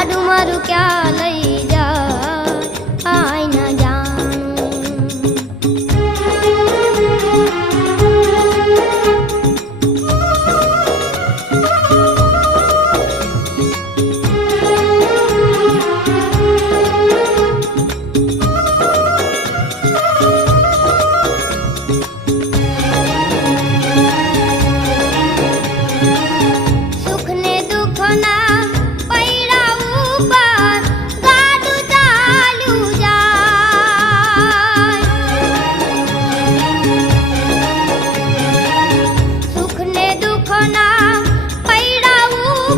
લાડુ મારું ક્યાં લઈ જાય આય ના જાણું. સુખ ને દુઃખ ના